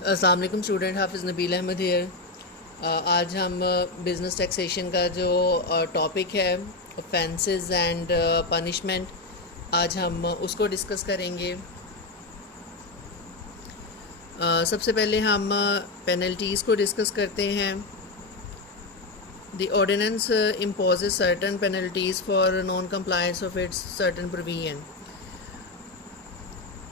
अस्सलाम वालेकुम स्टूडेंट, हाफिज़ नबील अहमद हियर। आज हम बिज़नेस टैक्सेशन का जो टॉपिक है ऑफेंसेस एंड पनिशमेंट, आज हम उसको डिस्कस करेंगे। सबसे पहले हम पेनल्टीज़ को डिस्कस करते हैं। The ordinance imposes certain penalties for non compliance of its certain provision.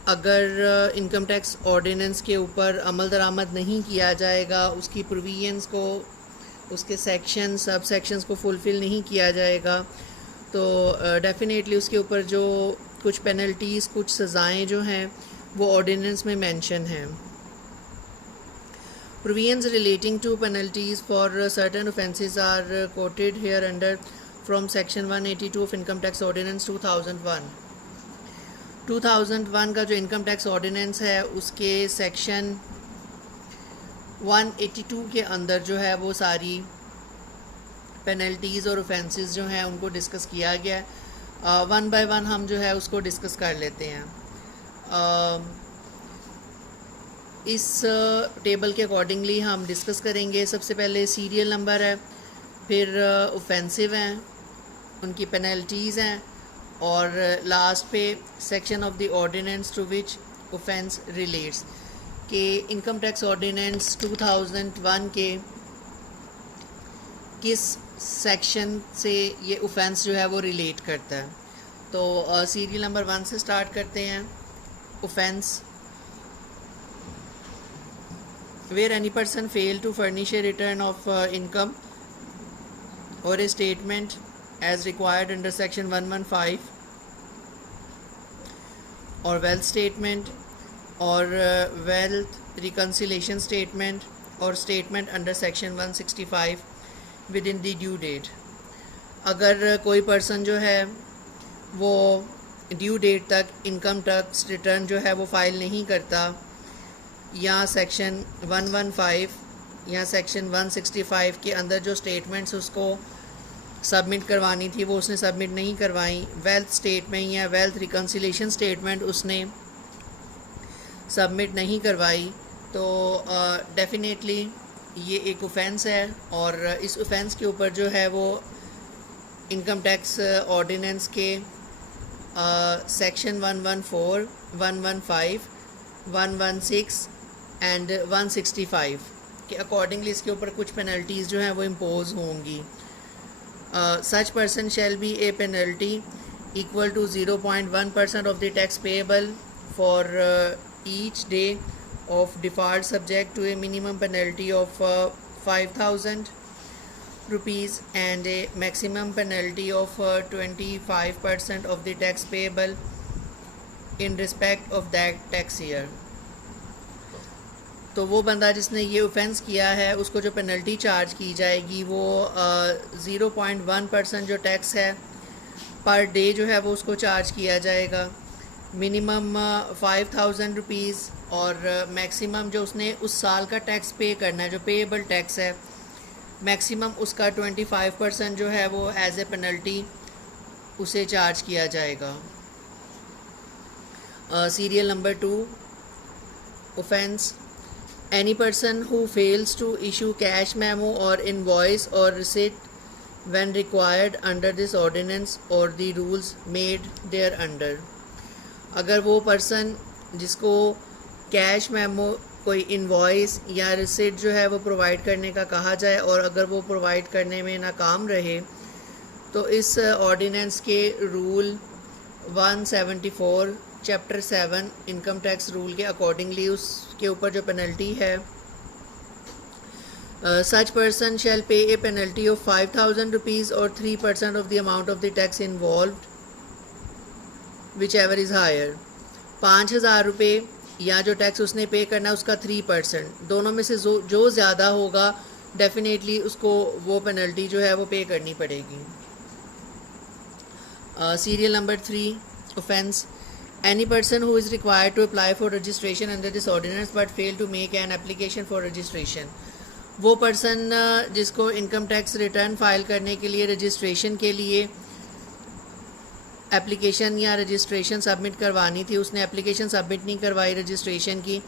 अगर इनकम टैक्स ऑर्डिनेंस के ऊपर अमल दरामद नहीं किया जाएगा, उसकी प्रोविजंस को, उसके सेक्शन सब सेक्शंस को फुलफ़िल नहीं किया जाएगा, तो डेफिनेटली उसके ऊपर जो कुछ पेनल्टीज़, कुछ सज़ाएं जो हैं वो ऑर्डिनेंस में मेंशन हैं। Provisions relating to penalties for certain offences are quoted here under from section 182 of income tax ordinance 2001 का जो इनकम टैक्स ऑर्डिनेंस है उसके सेक्शन 182 के अंदर जो है वो सारी पेनल्टीज़ और ऑफेंसेस जो हैं उनको डिस्कस किया गया है। वन बाय वन हम जो है उसको डिस्कस कर लेते हैं। इस टेबल के अकॉर्डिंगली हम डिस्कस करेंगे। सबसे पहले सीरियल नंबर है, फिर ऑफेंसिव हैं, उनकी पेनल्टीज़ हैं, और लास्ट पे section of the ordinance to which offence relates के इनकम टैक्स ऑर्डिनेंस 2001 के किस सेक्शन से ये ऑफेंस जो है वो रिलेट करता है। तो सीरियल नंबर 1 से स्टार्ट करते हैं। Offence where any person fail to furnish a return of income और a statement as required under section 115 or wealth statement or wealth reconciliation statement or statement under section 165 within the due date। अगर कोई person जो है वो due date तक income tax return जो है वो फाइल नहीं करता, या सेक्शन 115 या सेक्शन 165 के अंदर जो स्टेटमेंट्स उसको सबमिट करवानी थी वो उसने सबमिट नहीं करवाई, वेल्थ स्टेटमेंट या वेल्थ रिकन्सिलेशन स्टेटमेंट उसने सबमिट नहीं करवाई, तो डेफिनेटली ये एक ऑफेंस है। और इस ऑफेंस के ऊपर जो है वो इनकम टैक्स ऑर्डिनेंस के सेक्शन 114, 115, 116 एंड 165 के अकॉर्डिंगली इसके ऊपर कुछ पेनल्टीज़ जो हैं वो इम्पोज होंगी। Such person shall be a penalty equal to 0.1% of the tax payable for each day of default, subject to a minimum penalty of 5,000 rupees and a maximum penalty of 25% of the tax payable in respect of that tax year। तो वो बंदा जिसने ये offence किया है उसको जो penalty charge की जाएगी वो 0.1% जो टैक्स है पर डे जो है वो उसको चार्ज किया जाएगा। मिनिमम 5,000 रुपीज़ और मैक्सिमम जो उसने उस साल का टैक्स पे करना है, जो पेएबल टैक्स है, मैक्सिमम उसका 25% जो है वो एज ए पेनल्टी उसे चार्ज किया जाएगा। Serial number 2, offence any person who fails to issue cash memo or invoice or receipt when required under this ordinance or the rules made thereunder। अगर वो पर्सन जिसको कैश मेमो, कोई invoice या receipt जो है वो प्रोवाइड करने का कहा जाए और अगर वो प्रोवाइड करने में नाकाम रहे, तो इस ऑर्डिनेंस के rule 174 chapter 7 income tax rule के अकॉर्डिंगली उसके ऊपर जो पेनल्टी है, सच person shall pay a penalty of 5,000 rupees or 3% of the amount of the tax involved which ever is higher. 5,000 रुपये या जो टैक्स उसने पे करना है उसका 3%, दोनों में से जो ज़्यादा होगा डेफिनेटली उसको वो पेनल्टी जो है वो पे करनी पड़ेगी। Serial number 3, offence any person who is required to apply for registration under this ordinance but fail to make an application for registration। वो पर्सन जिसको इनकम टैक्स रिटर्न फाइल करने के लिए रजिस्ट्रेशन के लिए एप्लीकेशन या रजिस्ट्रेशन सबमिट करवानी थी, उसने एप्लीकेशन सबमिट नहीं करवाई रजिस्ट्रेशन की,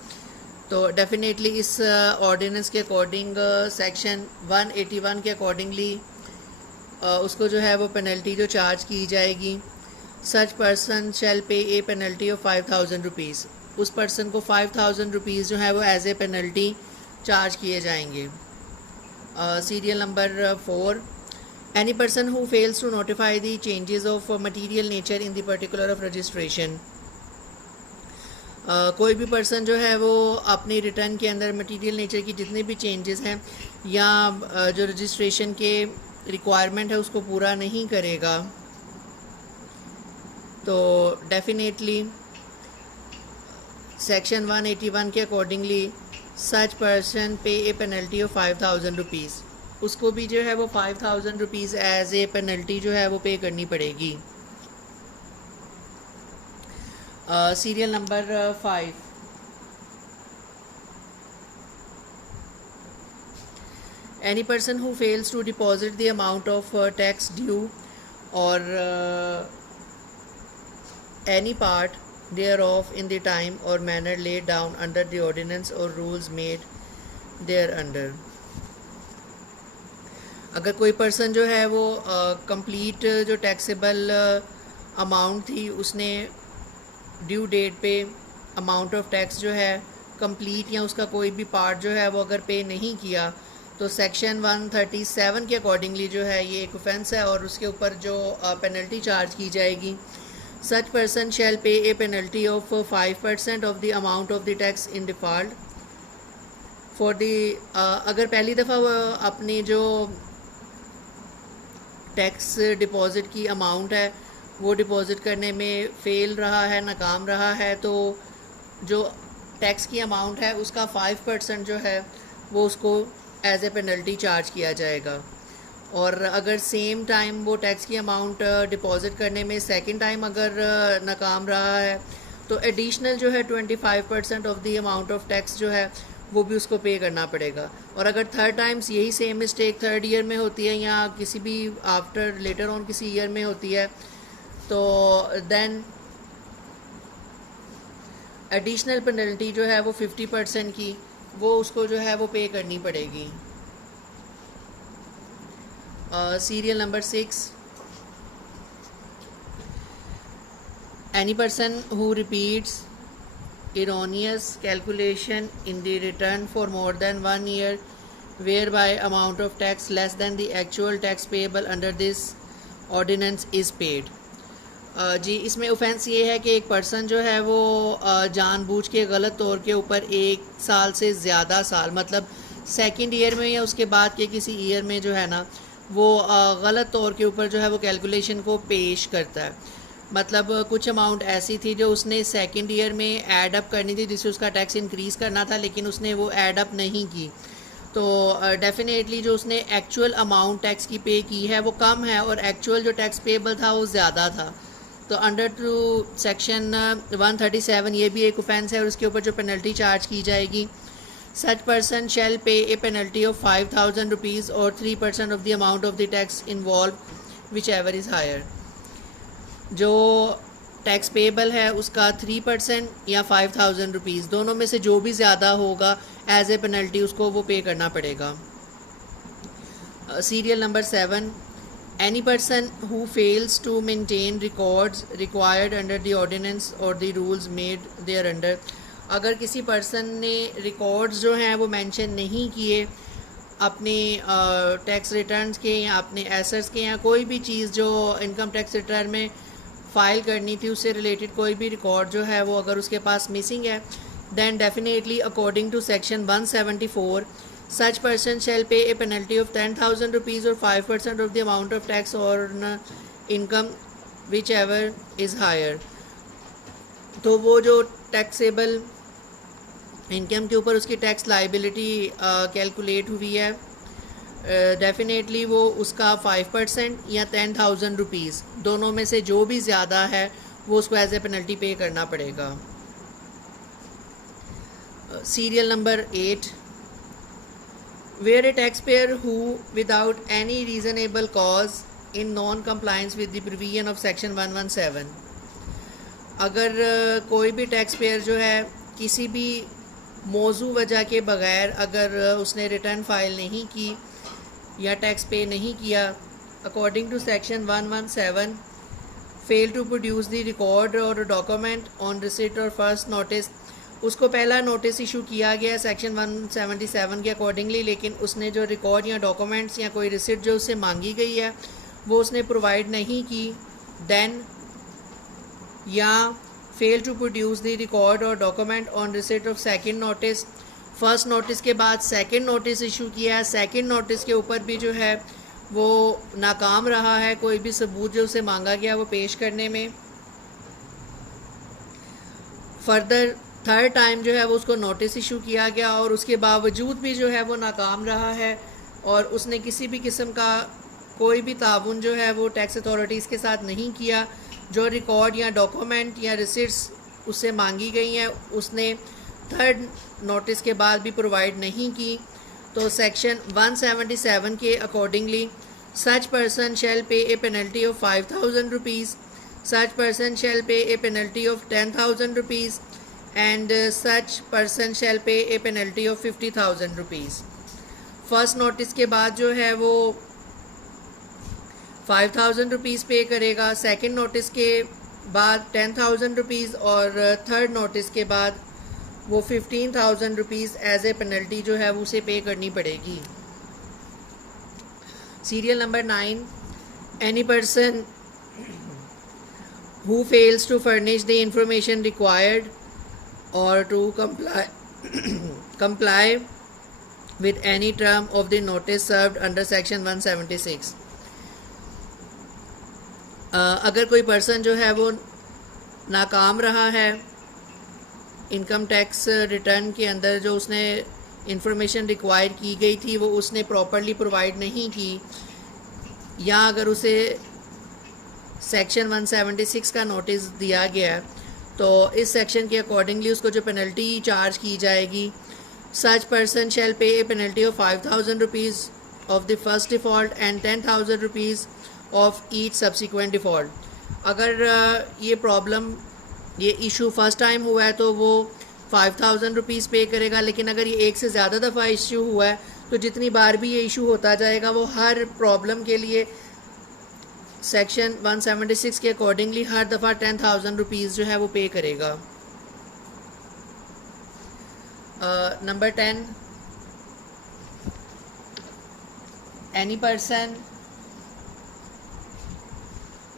तो डेफिनेटली इस ऑर्डिनेंस के अकॉर्डिंग सेक्शन 181 के अकॉर्डिंगली उसको जो है वो पेनल्टी जो चार्ज की जाएगी, सच person shall pay a penalty of 5000 rupees, उस पर्सन को 5000 रुपीज़ जो है वो एज ए पेनल्टी चार्ज किए जाएंगे। Serial number 4, any person who fails to notify the changes of material nature in the particular of registration, कोई भी person जो है वो अपनी रिटर्न के अंदर मटेरियल नेचर की जितने भी चेंजेस हैं या जो रजिस्ट्रेशन के रिक्वायरमेंट है उसको पूरा नहीं करेगा, तो डेफिनेटली सेक्शन 181 के अकॉर्डिंगली सच पर्सन पे ए पेनल्टी ऑफ 5000 रुपीज़, उसको भी जो है वो 5000 रुपीज़ एज ए पेनल्टी जो है वो पे करनी पड़ेगी। Serial number 5, any person who fails to deposit the amount of tax due or any part thereof in the time or manner laid down under the ordinance or rules made thereunder, अगर कोई person जो है वो complete जो taxable amount थी उसने due date पे amount of tax जो है कंप्लीट या उसका कोई भी पार्ट जो है वो अगर पे नहीं किया, तो सेक्शन 137 के अकॉर्डिंगली जो है ये एक ऑफेंस है और उसके ऊपर जो पेनल्टी चार्ज की जाएगी, सच person shall pay a penalty of 5% of the amount of the tax in default for the, अगर पहली दफ़ा अपनी जो टैक्स डिपॉज़िट की अमाउंट है वो डिपॉज़िट करने में फ़ेल रहा है, नाकाम रहा है, तो जो टैक्स की अमाउंट है उसका 5% जो है वो उसको एज ए पेनल्टी चार्ज किया जाएगा। और अगर सेम टाइम वो टैक्स की अमाउंट डिपॉज़िट करने में सेकंड टाइम अगर नाकाम रहा है तो एडिशनल जो है 25% of the amount of tax जो है वो भी उसको पे करना पड़ेगा। और अगर थर्ड टाइम्स यही सेम मिस्टेक थर्ड ईयर में होती है या किसी भी आफ्टर लेटर ऑन किसी ईयर में होती है, तो देन एडिशनल पेनल्टी जो है वो 50% की वो उसको जो है वो पे करनी पड़ेगी। Serial number 6, any person who repeats erroneous calculation in the return for more than 1 year whereby amount of tax less than the actual tax payable under this ordinance is paid। जी इसमें ऑफेंस ये है कि एक person जो है वो जानबूझ के गलत तौर के ऊपर 1 साल से ज़्यादा साल, मतलब सेकंड ईयर में या उसके बाद के किसी ईयर में जो है ना वो गलत तौर के ऊपर जो है वो कैलकुलेशन को पेश करता है। मतलब कुछ अमाउंट ऐसी थी जो उसने सेकंड ईयर में ऐड अप करनी थी जिससे उसका टैक्स इंक्रीज़ करना था, लेकिन उसने वो ऐड अप नहीं की, तो डेफिनेटली जो उसने एक्चुअल अमाउंट टैक्स की पे की है वो कम है और एक्चुअल जो टैक्स पेबल था वो ज़्यादा था। तो अंडर टू सेक्शन 137 ये भी एक ऑफेंस है और उसके ऊपर जो पेनल्टी चार्ज की जाएगी, सच person shall pay a penalty of 5000 rupees or 3% of the amount of the tax involve which ever is higher. जो टैक्स पेबल है उसका 3% या 5000 रुपीज़ दोनों में से जो भी ज़्यादा होगा एज ए पेनल्टी उसको वो पे करना पड़ेगा। Serial number 7, any person who fails to maintain records required under the ordinance और the rules made thereunder, अगर किसी पर्सन ने रिकॉर्ड्स जो हैं वो मेंशन नहीं किए अपने टैक्स रिटर्न्स के या अपने एसेट्स के या कोई भी चीज़ जो इनकम टैक्स रिटर्न में फ़ाइल करनी थी उससे रिलेटेड कोई भी रिकॉर्ड जो है वो अगर उसके पास मिसिंग है, then definitely according to section 174 such person shall pay a penalty of 10,000 rupees और 5% of the amount of tax और income which ever is higher. तो वो जो टैक्सेबल इनकम के ऊपर उसकी टैक्स लाइबिलिटी कैलकुलेट हुई है, डेफिनेटली वो उसका 5% या 10,000 रुपीज़ दोनों में से जो भी ज़्यादा है वो उसको एज ए पेनल्टी पे करना पड़ेगा। Serial number 8, where a tax payer who without any reasonable cause in non compliance with the provision of section 117, अगर कोई भी टैक्स पेयर जो है किसी भी मौजू वजह के बगैर अगर उसने रिटर्न फाइल नहीं की या टैक्स पे नहीं किया, according to section 117 fail to produce the record और document on receipt or first notice, उसको पहला नोटिस इशू किया गया सेक्शन 177 के अकॉर्डिंगली, लेकिन उसने जो रिकॉर्ड या डॉक्यूमेंट्स या कोई रिसिट जो उससे मांगी गई है वो उसने प्रोवाइड नहीं की, देन या fail to produce the record और document on receipt of second notice, first notice के बाद सेकंड नोटिस इशू किया है, सेकंड नोटिस के ऊपर भी जो है वो नाकाम रहा है कोई भी सबूत जो उसे मांगा गया वो पेश करने में, फर्दर थर्ड टाइम जो है वो उसको नोटिस इशू किया गया और उसके बावजूद भी जो है वो नाकाम रहा है और उसने किसी भी किस्म का कोई भी ताउन जो है वो टैक्स अथॉरिटीज़ के साथ नहीं किया, जो रिकॉर्ड या डॉक्यूमेंट या रिसिट्स उससे मांगी गई हैं उसने थर्ड नोटिस के बाद भी प्रोवाइड नहीं की, तो सेक्शन 177 के accordingly such person shall pay a penalty of 5,000 rupees, such person shall pay a penalty of 10,000 rupees and such person shall pay a penalty of 50,000 rupees. First notice के बाद जो है वो 5,000 रुपीज़ पे करेगा, सेकंड नोटिस के बाद 10,000 rupees और थर्ड नोटिस के बाद वो 15,000 रुपीज़ एज ए पेनल्टी जो है वो उसे पे करनी पड़ेगी। Serial number 9, any person who fails to furnish the information required or to comply with any term of the notice served under section 176, अगर कोई पर्सन जो है वो नाकाम रहा है इनकम टैक्स रिटर्न के अंदर, जो उसने इंफॉर्मेशन रिक्वायर की गई थी वो उसने प्रॉपरली प्रोवाइड नहीं की, या अगर उसे सेक्शन 176 का नोटिस दिया गया तो इस सेक्शन के अकॉर्डिंगली उसको जो पेनल्टी चार्ज की जाएगी, सच person shall pay a penalty of 5,000 rupees of the first default and 10,000 rupees of each subsequent default. अगर ये प्रॉब्लम ये इशू फर्स्ट टाइम हुआ है तो वो 5,000 रुपीज़ पे करेगा, लेकिन अगर ये एक से ज़्यादा दफ़ा इशू हुआ है तो जितनी बार भी ये इशू होता जाएगा वो हर प्रॉब्लम के लिए सेक्शन 176 के अकॉर्डिंगली हर दफ़ा 10,000 रुपीज़ जो है वो पे करेगा। Number 10, any person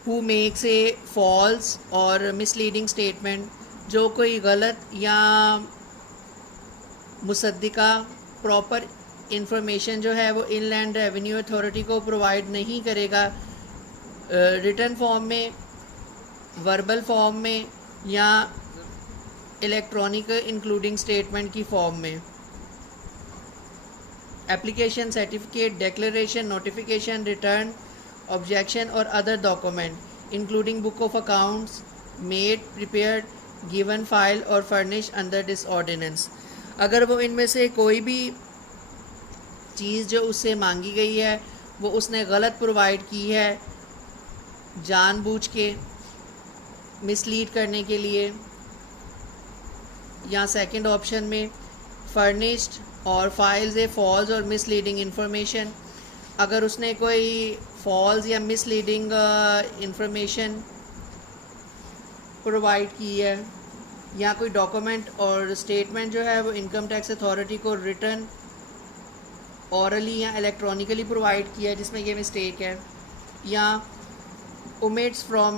who makes a false or misleading statement, जो कोई गलत या मुसद्दिका प्रॉपर इंफॉर्मेशन जो है वो इनलैंड रेवेन्यू अथॉरिटी को प्रोवाइड नहीं करेगा, रिटर्न फॉर्म में, वर्बल फॉर्म में या इलेक्ट्रॉनिक इंक्लूडिंग स्टेटमेंट की फॉर्म में, application, certificate, declaration, notification, return, objection और other document including book of accounts made, prepared, given, file और फर्निश अंडर दिस ऑर्डिनेंस। अगर वो इनमें से कोई भी चीज़ जो उससे मांगी गई है वो उसने गलत प्रोवाइड की है जानबूझ के मिसलीड करने के लिए, या सेकंड ऑप्शन में फर्निश्ड और files A false or misleading information, अगर उसने कोई फॉल्स या मिसलीडिंग इंफॉर्मेशन प्रोवाइड की है या कोई डॉक्यूमेंट और स्टेटमेंट जो है वो इनकम टैक्स अथॉरिटी को रिटर्न ऑरली या इलेक्ट्रॉनिकली प्रोवाइड किया है जिसमें ये मिस्टेक है, या omits from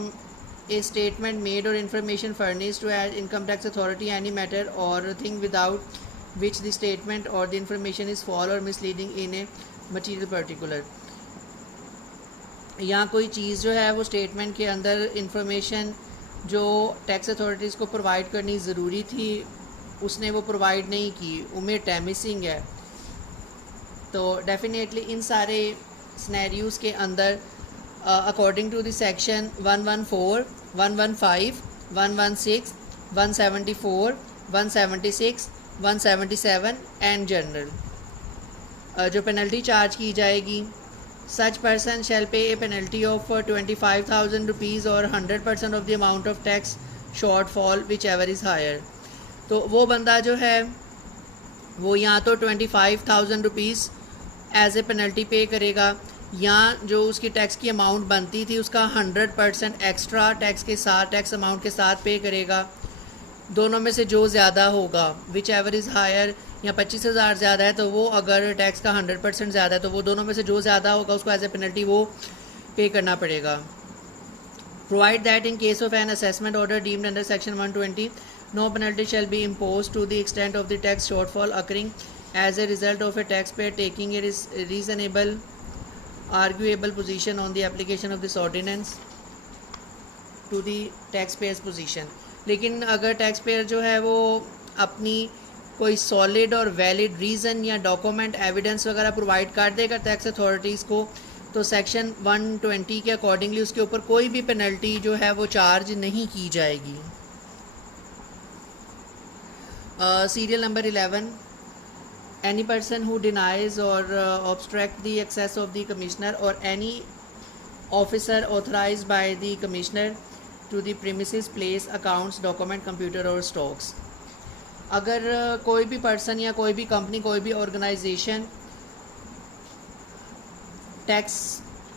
a statement made or information furnished to an income tax authority any matter or thing without which the statement or the information is false or misleading in a material particular, या कोई चीज़ जो है वो statement के अंदर information जो tax authorities को provide करनी ज़रूरी थी उसने वो प्रोवाइड नहीं की, ओमिट है, मिसिंग है। तो डेफिनेटली इन सारे स्नैरियोज़ के अंदर according to the section 114, 115, 116, 174, 176, 177 and general जो पेनल्टी चार्ज की जाएगी, सच person shall pay a penalty of 25,000 rupees or 100% of the amount of tax short fall which ever is higher. तो वो बंदा जो है वो या तो 25,000 रुपीज़ एज ए पेनल्टी पे करेगा, या जो उसकी टैक्स की अमाउंट बनती थी उसका 100% एक्स्ट्रा टैक्स के साथ, टैक्स अमाउंट के साथ पे करेगा। दोनों में से जो ज़्यादा होगा, विच एवर इज़ हायर, या 25,000 ज़्यादा है तो वो अगर टैक्स का 100% ज़्यादा है तो वो दोनों में से जो ज़्यादा होगा उसको एज ए पेनल्टी वो पे करना पड़ेगा। Provide that in case of an assessment order deemed under section 120 no penalty shall be imposed to the extent of the tax shortfall occurring as a result of a taxpayer taking a reasonable arguable position on the application of this ordinance to the taxpayer's position। लेकिन अगर taxpayer जो है वो अपनी कोई solid और valid reason या document evidence वगैरह प्रोवाइड कर देगा टैक्स अथॉरिटीज़ को, तो सेक्शन 120 के अकॉर्डिंगली उसके ऊपर कोई भी पेनल्टी जो है वो चार्ज नहीं की जाएगी। Serial number 11, any person who denies or obstruct the access of the commissioner or any officer authorized by the commissioner to the premises, place, accounts, document, computer or stocks। अगर कोई भी person या कोई भी company, कोई भी organisation tax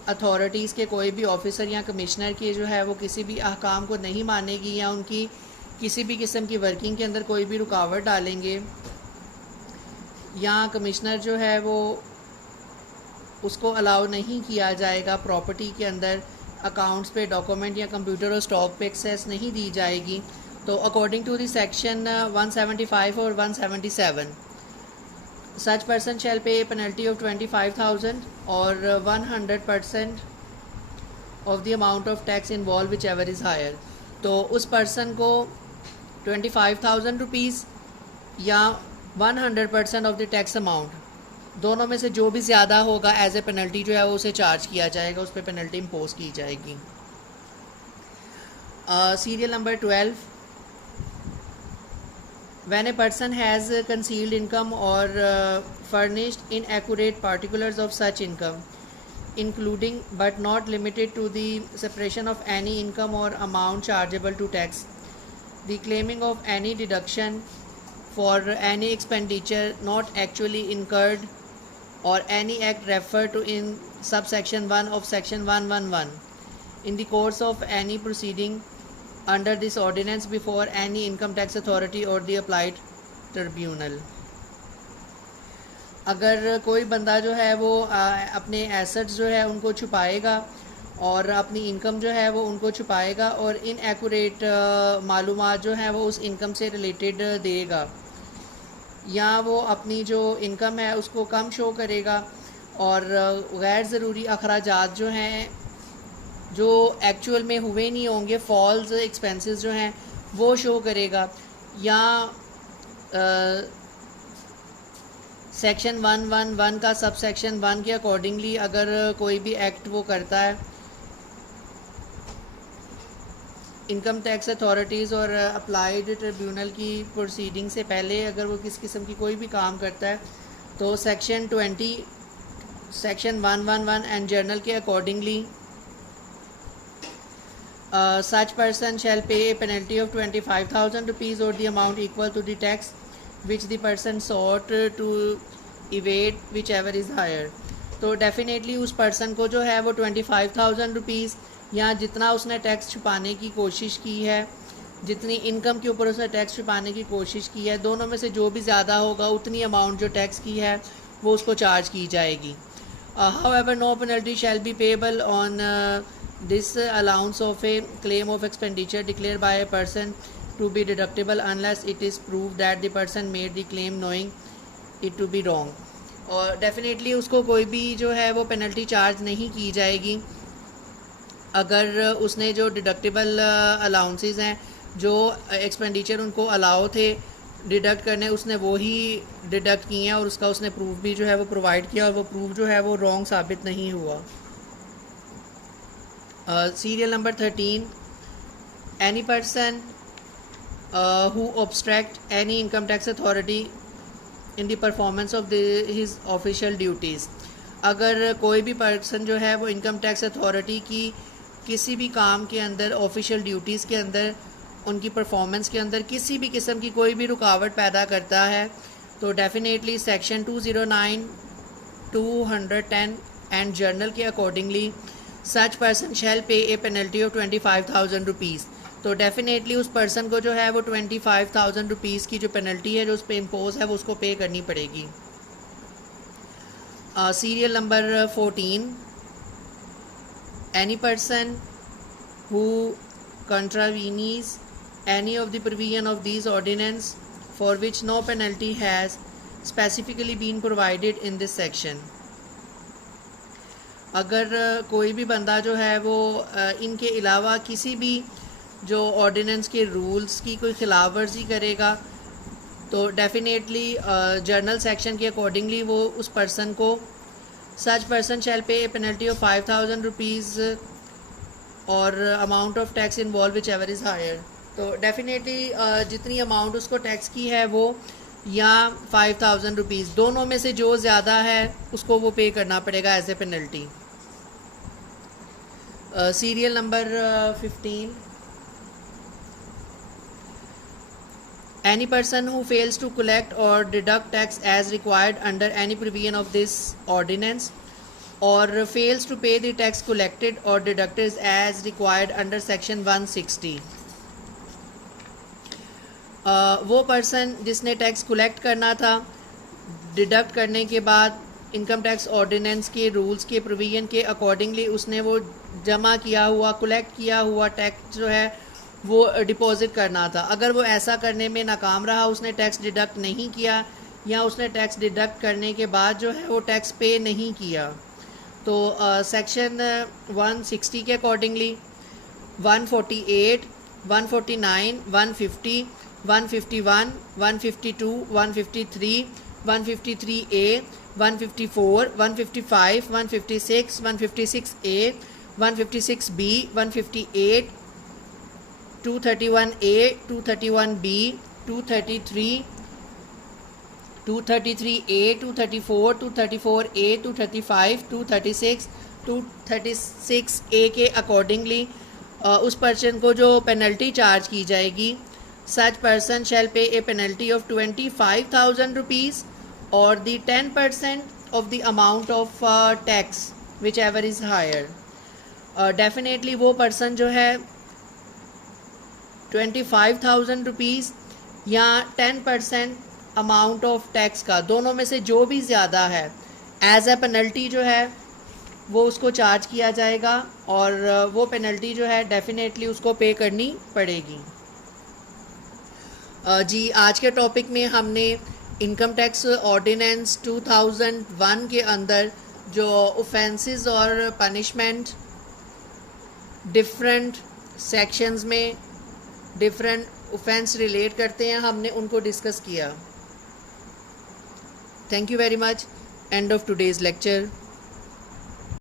authorities के कोई भी ऑफिसर या कमिश्नर के जो है वो किसी भी अहकाम को नहीं मानेगी या उनकी किसी भी किस्म की वर्किंग के अंदर कोई भी रुकावट डालेंगे, या कमिश्नर जो है वो उसको अलाउ नहीं किया जाएगा प्रॉपर्टी के अंदर, अकाउंट्स पे, डॉक्यूमेंट या कंप्यूटर और स्टॉक पे एक्सेस नहीं दी जाएगी, तो अकॉर्डिंग टू द सेक्शन 175 और 177 सच पर्सन शैल पे penalty of 25,000 or 100% of the amount of tax involve which ever is higher. तो उस पर्सन को 25,000 रुपीज़ या 100% ऑफ द टैक्स अमाउंट, दोनों में से जो भी ज़्यादा होगा एज ए पेनल्टी जो है वो उसे चार्ज किया जाएगा, उस पर पेनल्टी इम्पोज की जाएगी। Serial number 12, when a person has concealed income or furnished inaccurate particulars of such income, including but not limited to the separation of any income or amount chargeable to tax, the claiming of any deduction for any expenditure not actually incurred or any act referred to in subsection 1 of section 111 in the course of any proceeding under this ordinance before any income tax authority or the applied tribunal। अगर कोई बंदा जो है वो अपने assets जो है उनको छुपाएगा और अपनी इनकम जो है वो उनको छुपाएगा और इनएक्यूरेट मालूमात जो है वो उस इनकम से रिलेटेड देगा, या वो अपनी जो इनकम है उसको कम शो करेगा और गैर ज़रूरी अखराजात जो हैं जो एक्चुअल में हुए नहीं होंगे, फॉल्स एक्सपेंसेस जो हैं वो शो करेगा, या सेक्शन 111 का सब सेक्शन 1 के अकॉर्डिंगली अगर कोई भी एक्ट वो करता है, इनकम टैक्स अथॉरिटीज़ और अप्लाइड ट्रिब्यूनल की प्रोसीडिंग से पहले अगर वो किस किस्म की कोई भी काम करता है, तो सेक्शन 20 सेक्शन 111 एंड जर्नल के accordingly such person shall pay a penalty of 25,000 rupees or the amount equal to the tax which the person sought to evade whichever is higher। तो डेफिनेटली उस पर्सन को जो है वो 25,000 rupees या जितना उसने टैक्स छुपाने की कोशिश की है, जितनी इनकम के ऊपर उसने टैक्स छुपाने की कोशिश की है, दोनों में से जो भी ज़्यादा होगा उतनी अमाउंट जो टैक्स की है वो उसको चार्ज की जाएगी। However, no penalty shall be payable on this allowance of a claim of expenditure declared by a person to be deductible unless it is proved that the person made the claim knowing it to be wrong। और definitely उसको कोई भी जो है वो penalty charge नहीं की जाएगी अगर उसने जो डिडक्टिबल अलाउंसेस हैं, जो एक्सपेंडिचर उनको अलाउ थे डिडक्ट करने, उसने वो ही डिडक्ट किए हैं और उसका उसने प्रूफ भी जो है वो प्रोवाइड किया और वो प्रूफ जो है वो रॉन्ग साबित नहीं हुआ। Serial number 13, any person who obstruct any income tax authority in the performance of his official duties। अगर कोई भी पर्सन जो है वो इनकम टैक्स अथॉरिटी की किसी भी काम के अंदर, ऑफिशियल ड्यूटीज़ के अंदर, उनकी परफॉर्मेंस के अंदर किसी भी किस्म की कोई भी रुकावट पैदा करता है तो डेफिनेटली सेक्शन 209, 210 एंड जर्नल के accordingly such person shall pay a penalty of 25,000 rupees. तो डेफिनेटली उस पर्सन को जो है वो 25,000 रुपीज़ की जो पेनल्टी है जो उस पर इम्पोज है वो उसको पे करनी पड़ेगी। Serial number 14, any person who contravenes any of the provision of these ordinance for which no penalty has specifically been provided in this section। अगर कोई भी बंदा जो है वो इनके अलावा किसी भी जो ऑर्डिनेंस के रूल्स की कोई खिलाफ वर्जी करेगा तो डेफिनेटली जर्नल सेक्शन के अकॉर्डिंगली वो उस पर्सन को such person shall pay a penalty of 5,000 rupees or amount of tax involve which ever is higher. तो डेफिनेटली जितनी अमाउंट उसको टैक्स की है वो या 5,000 रुपीज़, दोनों में से जो ज़्यादा है उसको वो पे करना पड़ेगा as a penalty. Serial number 15, any person who fails to collect और deduct tax as required under any provision of this ordinance or fails to pay the tax collected or deducted as required under section 160। वो person जिसने tax collect करना था, deduct करने के बाद income tax ordinance के rules के provision के अकॉर्डिंगली उसने वो जमा किया हुआ कलेक्ट किया हुआ टैक्स जो है वो डिपॉजिट करना था। अगर वो ऐसा करने में नाकाम रहा, उसने टैक्स डिडक्ट नहीं किया या उसने टैक्स डिडक्ट करने के बाद जो है वो टैक्स पे नहीं किया, तो सेक्शन 160 के accordingly 148, 149, 150, 151, 152, 153, 153A, 154, 155, 156, 156A, 156B, 158, 231A, 231B, 233, 233A, 234, 234A, 235, 236, 236A के अकॉर्डिंगली उस पर्सन को जो पेनल्टी चार्ज की जाएगी, सच person shall pay a penalty of 25,000 rupees or the 10% of the amount of tax which ever is higher. Definitely वो person जो है 25,000 rupees या 10% अमाउंट ऑफ टैक्स का, दोनों में से जो भी ज़्यादा है एज ए पेनल्टी जो है वो उसको चार्ज किया जाएगा और वो पेनल्टी जो है डेफिनेटली उसको पे करनी पड़ेगी। जी, आज के टॉपिक में हमने इनकम टैक्स ऑर्डिनेंस 2001 के अंदर जो ऑफेंसेस और पनिशमेंट डिफरेंट सेक्शंस में डिफरेंट ऑफेंस रिलेट करते हैं, हमने उनको डिस्कस किया। Thank you very much. End of today's lecture.